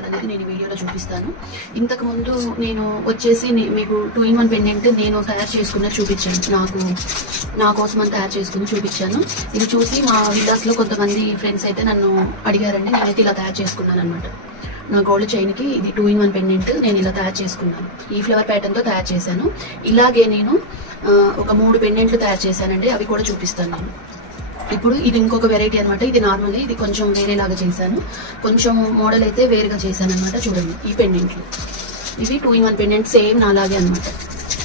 చేసుకోవాలనేది నేను వీడియోలో చూపిస్తాను. ఇంతకు ముందు నేను వచ్చేసి మీకు 2-in-1 పెండెంట్ నేను తయారు చేసుకున్న చూపించాను. నా కోసం అని తయారు చేసుకుని చూపించాను. ఇది చూసి మా విల్లాస్లో కొంతమంది ఫ్రెండ్స్ అయితే నన్ను అడిగారండి. నేనైతే ఇలా తయారు చేసుకున్నాను అనమాట. నా గోల్డ్ చైన్కి ఇది 2-in-1 పెండెంట్ నేను ఇలా తయారు చేసుకున్నాను. ఈ ఫ్లవర్ ప్యాటర్న్తో తయారు చేశాను. ఇలాగే నేను ఒక 3 పెండెంట్లు తయారు చేశానండి. అవి కూడా చూపిస్తాను నేను. ఇప్పుడు ఇది ఇంకొక వెరైటీ అనమాట. ఇది నార్మల్, ఇది కొంచెం వేరేలాగా చేశాను. కొంచెం మోడల్ అయితే వేరుగా చేశాను అనమాట. చూడండి ఈ పెండెంట్లు, ఇవి 2-in-1 పెండెంట్ సేమ్ నాలాగే అనమాట.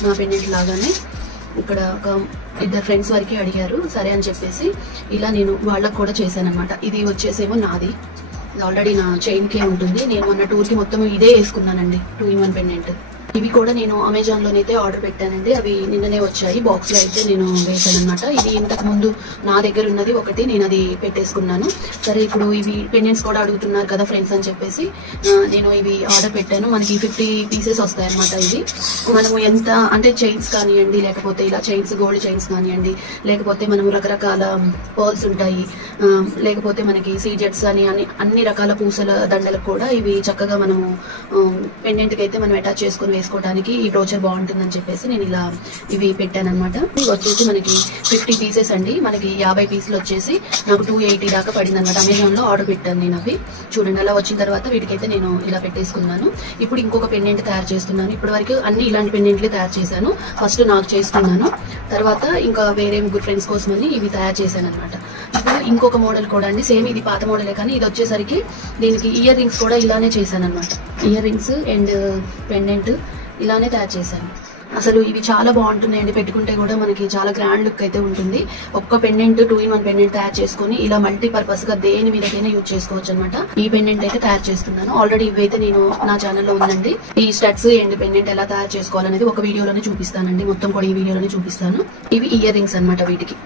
నా పెండెంట్ లాగానే ఇక్కడ ఒక 2 ఫ్రెండ్స్ వరకు అడిగారు, సరే అని చెప్పేసి ఇలా నేను వాళ్ళకు కూడా చేశాను అనమాట. ఇది వచ్చేసేమో నాది, ఆల్రెడీ నా చైన్కే ఉంటుంది. నేను మొన్న టూర్కి మొత్తం ఇదే వేసుకున్నానండి 2-in-1 పెండెంట్. ఇవి కూడా నేను అమెజాన్లోనైతే ఆర్డర్ పెట్టానండి. అవి నిన్ననే వచ్చాయి. బాక్స్లో అయితే నేను వేసాను అనమాట. ఇది ఇంతకు ముందు నా దగ్గర ఉన్నది ఒకటి, నేను అది పెట్టేసుకున్నాను. సరే ఇప్పుడు ఇవి పెండెంట్స్ కూడా అడుగుతున్నారు కదా ఫ్రెండ్స్ అని చెప్పేసి నేను ఇవి ఆర్డర్ పెట్టాను. మనకి 50 పీసెస్ వస్తాయి అనమాట. ఇవి మనము ఎంత అంటే చైన్స్ కానివ్వండి, లేకపోతే ఇలా చైన్స్ గోల్డ్ చైన్స్ కానివ్వండి, లేకపోతే మనము రకరకాల పర్ల్స్ ఉంటాయి, లేకపోతే మనకి సీజెట్స్ అని అన్ని రకాల పూసల దండలకు కూడా ఇవి చక్కగా మనము పెండెంట్కి అయితే మనం అటాచ్ చేసుకుని వేసుకోవడానికి ఈ బ్రోచర్ బాగుంటుందని చెప్పేసి నేను ఇలా ఇవి పెట్టాను అనమాట. ఇవి వచ్చేసి మనకి 50 పీసెస్ అండి. మనకి 50 పీసులు వచ్చేసి నాకు 280 దాకా పడింది అనమాట. అమెజాన్ లో ఆర్డర్ పెట్టాను నేను అవి. చూడండి అలా వచ్చిన తర్వాత వీటికైతే నేను ఇలా పెట్టేసుకున్నాను. ఇప్పుడు ఇంకొక పెండెంట్ తయారు చేస్తున్నాను. ఇప్పటి వరకు అన్ని ఇలాంటి పెండెంట్లే తయారు చేశాను. ఫస్ట్ నాకు చేసుకున్నాను, తర్వాత ఇంకా వేరే 3 ఫ్రెండ్స్ కోసమని ఇవి తయారు చేశాను అనమాట. ఇప్పుడు ఇంకొక మోడల్ కూడా అండి, సేమ్ ఇది పాత మోడలే కానీ ఇది వచ్చేసరికి దీనికి ఇయర్ రింగ్స్ కూడా ఇలానే చేశాను అనమాట. ఇయర్ రింగ్స్ అండ్ పెండెంట్ ఇలానే తయారు చేశాను. అసలు ఇవి చాలా బాగుంటున్నాయండి. పెట్టుకుంటే కూడా మనకి చాలా గ్రాండ్ లుక్ అయితే ఉంటుంది. ఒక్క పెండెంట్ 2-in-1 పెండెంట్ తయారు చేసుకుని ఇలా మల్టీపర్పస్ గా దేని మీదకైనా యూజ్ చేసుకోవచ్చు అనమాట. ఈ పెండెంట్ అయితే తయారు చేస్తున్నాను. ఆల్రెడీ ఇవైతే నేను నా ఛానల్లో ఉందండి. ఈ స్టడ్స్ అండ్ పెండెంట్ ఎలా తయారు చేసుకోవాలనేది ఒక వీడియోలోనే చూపిస్తానండి. మొత్తం కూడా ఈ వీడియోలోనే చూపిస్తాను. ఇవి ఇయర్ రింగ్స్ అనమాట. వీటికి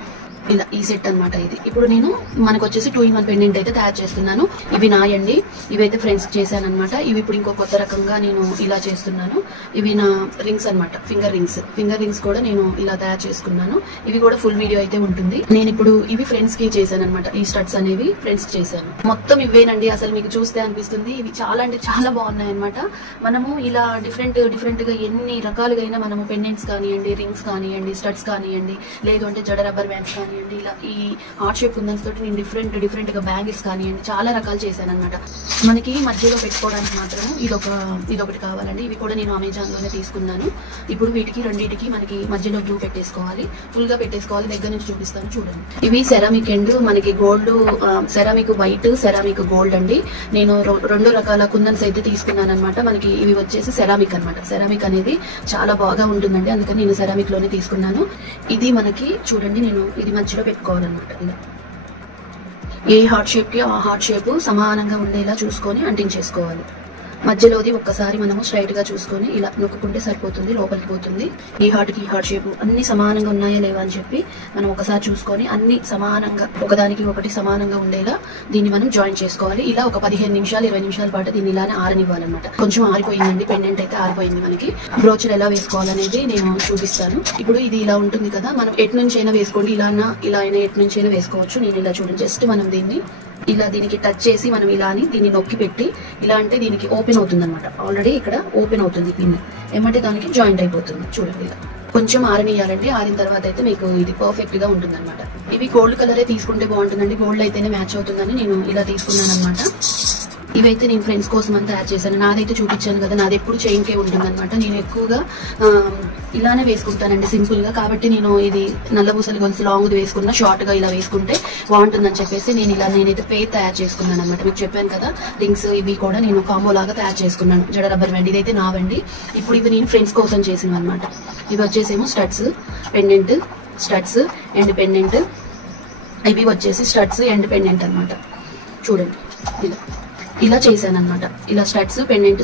ఇలా ఈ సెట్ అనమాట ఇది. ఇప్పుడు నేను మనకు వచ్చేసి 2-in-1 పెండెంట్ అయితే తయారు చేస్తున్నాను. ఇవి నాయండి, ఇవైతే ఫ్రెండ్స్ చేశాను అనమాట. ఇవి ఇప్పుడు ఇంకో కొత్త రకంగా నేను ఇలా చేస్తున్నాను. ఇవి నా రింగ్స్ అనమాట, ఫింగర్ రింగ్స్ కూడా నేను ఇలా తయారు చేసుకున్నాను. ఇవి కూడా ఫుల్ వీడియో అయితే ఉంటుంది. నేను ఇప్పుడు ఇవి ఫ్రెండ్స్ కి చేశాను అనమాట. ఈ స్టడ్స్ అనేవి ఫ్రెండ్స్ కి చేశాను. మొత్తం ఇవేనండి. అసలు మీకు చూస్తే అనిపిస్తుంది ఇవి చాలా అంటే చాలా బాగున్నాయి అనమాట. మనము ఇలా డిఫరెంట్ గా ఎన్ని రకాలుగా అయినా మనము పెండెంట్స్ కానివ్వండి, రింగ్స్ కానివ్వండి, స్టడ్స్ కానివ్వండి, లేదు అంటే జడ రబ్బర్ బ్యాండ్స్ కానివ్వండి, ఇలా ఈ హార్ట్ షేప్ కుందన్స్ తోటి నేను డిఫరెంట్ గా బ్యాంగిల్స్ కానివ్వండి చాలా రకాలు చేశాను అనమాట. మనకి మధ్యలో పెట్టుకోవడానికి మాత్రం ఇదొకటి కావాలండి. ఇవి కూడా నేను అమెజాన్ లోనే తీసుకున్నాను. ఇప్పుడు రెండింటికి మనకి మధ్యలో గ్లూ పెట్టేసుకోవాలి, ఫుల్ గా పెట్టేసుకోవాలి. దగ్గర నుంచి చూపిస్తాను చూడండి. ఇవి సెరామిక్ అండ్ మనకి gold, ceramic white, ceramic gold అండి. నేను 2 రకాల కుందన్స్ అయితే తీసుకున్నాను అనమాట. మనకి ఇవి వచ్చేసి సెరామిక్ అనమాట. సెరామిక్ అనేది చాలా బాగా ఉంటుందండి, అందుకని నేను సెరామిక్ లోనే తీసుకున్నాను. ఇది మనకి చూడండి, నేను ఇది మధ్యలో పెట్టుకోవాలన్నమాట. ఇలా ఏ హార్ట్ షేప్ కి ఆ హార్ట్ షేప్ సమానంగా ఉండేలా చూసుకొని అంటించేసుకోవాలి. మధ్యలోది ఒక్కసారి మనము స్ట్రైట్ గా చూసుకొని ఇలా నొక్కుంటే సరిపోతుంది, లోపలికి పోతుంది. ఈ హార్ట్ కి ఈ హార్ట్ షేప్ అన్ని సమానంగా ఉన్నాయా లేవా అని చెప్పి మనం ఒకసారి చూసుకొని అన్ని సమానంగా ఒకదానికి ఒకటి సమానంగా ఉండేలా దీన్ని మనం జాయిన్ చేసుకోవాలి. ఇలా ఒక 15 నిమిషాలు 20 నిమిషాల పాటు దీన్ని ఇలానే ఆరనివ్వాలన్నమాట. కొంచెం ఆరిపోయిందండి, పెండెంట్ అయితే ఆరిపోయింది. మనకి బ్రోచర్ ఎలా వేసుకోవాలనేది నేను చూపిస్తాను. ఇప్పుడు ఇది ఇలా ఉంటుంది కదా, మనం ఎటు నుంచి అయినా వేసుకోండి, ఇలా అయినా ఎటు నుంచి అయినా వేసుకోవచ్చు. నేను ఇలా చూడండి, జస్ట్ మనం దీన్ని ఇలా దీనికి టచ్ చేసి మనం ఇలా అని దీన్ని నొక్కి పెట్టి ఇలా అంటే దీనికి ఓపెన్ అవుతుంది అనమాట. ఆల్రెడీ ఇక్కడ ఓపెన్ అవుతుంది పిన్, ఏమంటే దానికి జాయింట్ అయిపోతుంది. చూడండి ఇలా కొంచెం ఆరనియాలండి. ఆరిన తర్వాత అయితే మీకు ఇది పర్ఫెక్ట్ గా ఉంటుంది అనమాట. ఇవి గోల్డ్ కలరే తీసుకుంటే బాగుంటుందండి, గోల్డ్ అయితేనే మ్యాచ్ అవుతుందని నేను ఇలా తీసుకున్నాను అనమాట. ఇవైతే నేను ఫ్రెండ్స్ కోసం అని తయారు చేశాను. నాదైతే చూపించాను కదా, నాది ఎప్పుడు చైన్కే ఉంటుంది అనమాట. నేను ఎక్కువగా ఇలానే వేసుకుంటానండి సింపుల్ గా. కాబట్టి నేను ఇది నల్లబూసలి గొలుసు లాంగ్ వేసుకున్నా, షార్ట్ గా ఇలా వేసుకుంటే బాగుంటుందని చెప్పేసి నేనైతే పేర్ తయారు చేసుకున్నాను అనమాట. మీకు చెప్పాను కదా, రింగ్స్ ఇవి కూడా నేను కాంబో లాగా తయారు చేసుకున్నాను. జడ రబ్బర్ బ్యాండ్ ఇదైతే నావండి. ఇప్పుడు ఇవి నేను ఫ్రెండ్స్ కోసం చేసింది అనమాట. ఇవి వచ్చేసేమో studs, pendant, studs and pendant. ఇవి వచ్చేసి స్టడ్స్ అండ్ పెండెంట్ అనమాట. చూడండి ఇలా చేశాను అనమాట. ఇలా స్టడ్స్ పెండెంట్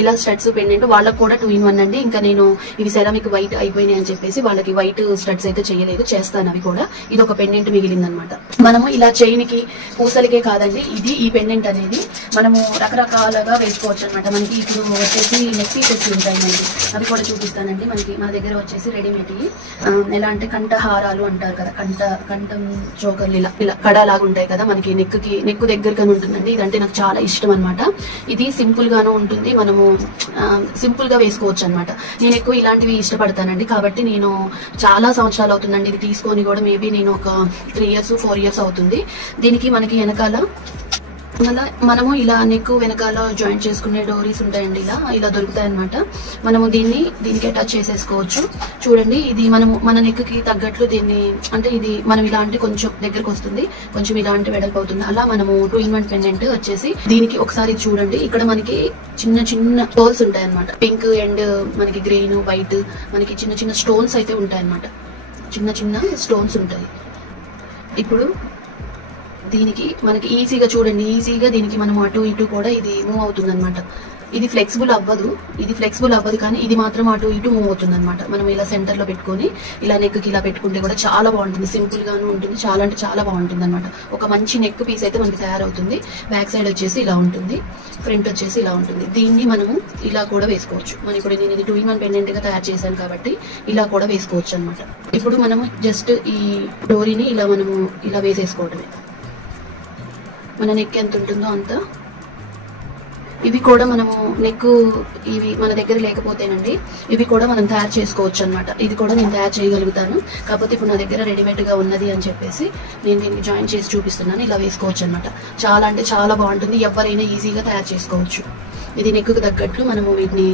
ఇలా స్టడ్స్ పెండెంట్. వాళ్ళకి కూడా 2-in-1 అండి. ఇంకా నేను ఇవి సెరామిక్ వైట్ అయిపోయినాయి అని చెప్పేసి వాళ్ళకి వైట్ స్టడ్స్ అయితే చేయలేదు, చేస్తాను అవి కూడా. ఇది ఒక పెండెంట్ మిగిలింది అనమాట. మనము ఇలా చైన్ కి పూసలకే కాదండి, ఈ పెండెంట్ అనేది మనము రకరకాలుగా వేసుకోవచ్చు అనమాట. మనకి ఇప్పుడు వచ్చేసి నెక్ పీసెస్ ఉంటాయి, అవి కూడా చూపిస్తానండి. మన దగ్గర వచ్చేసి రెడీమేడ్ ఎలా అంటే కంఠహారాలు అంటారు కదా, కంఠం చోకర్లు ఇలా కడాలాగా ఉంటాయి కదా, మనకి నెక్ దగ్గరగానే ఉంటుందండి. ఇదంటే అంటే నాకు చాలా ఇష్టం అనమాట. ఇది సింపుల్ గాను ఉంటుంది, మనము సింపుల్ గా వేసుకోవచ్చు అనమాట. నేను ఎక్కువ ఇలాంటివి ఇష్టపడతానండి, కాబట్టి నేను చాలా సంవత్సరాలు అవుతుందండి ఇది తీసుకొని కూడా. మేబీ నేను ఒక 3 years 4 years అవుతుంది. దీనికి మనకి వెనకాల మనము ఇలా నెక్ వెనకాల జాయింట్ చేసుకునే డోరీస్ ఉంటాయండి, ఇలా దొరుకుతాయి అనమాట. మనము దీనికి అటాచ్ చేసేసుకోవచ్చు. చూడండి, ఇది మనము మన నెక్ కి తగ్గట్లు దీన్ని, అంటే ఇది మనం ఇలాంటి కొంచెం దగ్గరకు వస్తుంది, కొంచెం ఇలాంటి వెడల్పు అవుతుంది. అలా మనము 2-in-1 పెండెంట్ వచ్చేసి దీనికి ఒకసారి చూడండి, ఇక్కడ మనకి చిన్న చిన్న హోల్స్ ఉంటాయి అనమాట. పింక్ అండ్ మనకి గ్రీన్ వైట్ మనకి చిన్న చిన్న స్టోన్స్ అయితే ఉంటాయి అనమాట. చిన్న చిన్న స్టోన్స్ ఉంటాయి. ఇప్పుడు దీనికి మనకి ఈజీగా చూడండి, ఈజీగా దీనికి మనం అటు ఇటు కూడా ఇది మూవ్ అవుతుంది అనమాట. ఇది ఫ్లెక్సిబుల్ అవ్వదు కానీ ఇది మాత్రం అటు ఇటు మూవ్ అవుతుంది అనమాట. మనం ఇలా సెంటర్ లో పెట్టుకొని ఇలా నెక్ కి ఇలా పెట్టుకుంటే కూడా చాలా బాగుంటుంది, సింపుల్ గాను ఉంటుంది, చాలా అంటే చాలా బాగుంటుంది అనమాట. ఒక మంచి నెక్ పీస్ అయితే మనకి తయారవుతుంది. బ్యాక్ సైడ్ వచ్చేసి ఇలా ఉంటుంది, ఫ్రంట్ వచ్చేసి ఇలా ఉంటుంది. దీన్ని మనము ఇలా కూడా వేసుకోవచ్చు. మనం ఇప్పుడు నేను ఇది 2-in-1 పెండెంట్ గా తయారు చేశాను కాబట్టి ఇలా కూడా వేసుకోవచ్చు అనమాట. ఇప్పుడు మనము జస్ట్ ఈ డోరీని ఇలా మనము ఇలా వేసేసుకోవడమే. మన నెక్ ఎంత ఉంటుందో అంత. ఇవి కూడా మనము నెక్ ఇవి మన దగ్గర లేకపోతేనండి ఇవి కూడా మనం తయారు చేసుకోవచ్చు అనమాట. ఇది కూడా నేను తయారు చేయగలుగుతాను, కాకపోతే ఇప్పుడు నా దగ్గర రెడీమేడ్ గా ఉన్నది అని చెప్పేసి నేను దీనికి జాయిన్ చేసి చూపిస్తున్నాను. ఇలా వేసుకోవచ్చు అనమాట. చాలా అంటే చాలా బాగుంటుంది, ఎవరైనా ఈజీగా తయారు చేసుకోవచ్చు. ఇది నెక్ కు తగ్గట్లు మనము వీటిని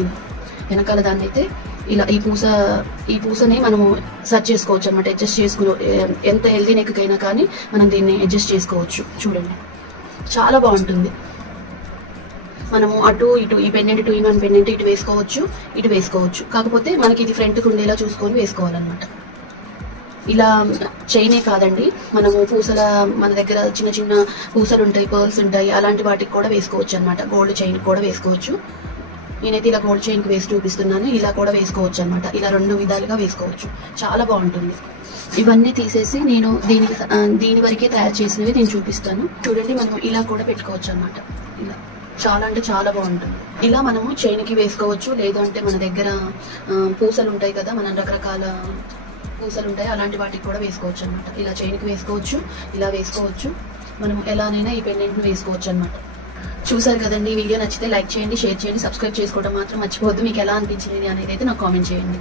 వెనకాల దాన్ని అయితే ఇలా ఈ పూసని మనము సెట్ చేసుకోవచ్చు అనమాట. అడ్జస్ట్ చేసుకుని ఎంత హెల్దీ నెక్ కైనా కానీ మనం దీన్ని అడ్జస్ట్ చేసుకోవచ్చు. చూడండి, చాలా బాగుంటుంది. మనము అటు ఇటు ఈ పెండెంట్ 2-in-1 పెండెంట్ ఇటు వేసుకోవచ్చు, కాకపోతే మనకి ఇది ఫ్రంట్ కు ఉండేలా చూసుకొని వేసుకోవాలన్నమాట. ఇలా చైనే కాదండి, మనము మన దగ్గర చిన్న చిన్న పూసలు ఉంటాయి, పర్ల్స్ ఉంటాయి, అలాంటి వాటికి కూడా వేసుకోవచ్చు అనమాట. గోల్డ్ చైన్ కూడా వేసుకోవచ్చు. నేనైతే ఇలా గోల్డ్ చైన్ కి వేసి చూపిస్తున్నాను. ఇలా కూడా వేసుకోవచ్చు అనమాట. ఇలా 2 విధాలుగా వేసుకోవచ్చు, చాలా బాగుంటుంది. ఇవన్నీ తీసేసి నేను దీని వరకే తయారు చేసినవి నేను చూపిస్తాను. చూడండి, మనం ఇలా కూడా పెట్టుకోవచ్చు అనమాట. ఇలా చాలా అంటే చాలా బాగుంటుంది. ఇలా మనము చైన్ కి వేసుకోవచ్చు, లేదంటే మన దగ్గర పూసలు ఉంటాయి కదా, మన రకరకాల పూసలు ఉంటాయి, అలాంటి వాటికి కూడా వేసుకోవచ్చు అనమాట. ఇలా చైన్ కి వేసుకోవచ్చు, ఇలా వేసుకోవచ్చు. మనం ఎలానైనా ఈ పెండెంట్ ను వేసుకోవచ్చు అనమాట. చూసారు కదండి, వీడియో నచ్చితే లైక్ చేయండి, షేర్ చేయండి, సబ్స్క్రైబ్ చేసుకోవడం మాత్రం మర్చిపోవద్దు. మీకు ఎలా అనిపించింది అనేది అయితే నాకు కామెంట్ చేయండి.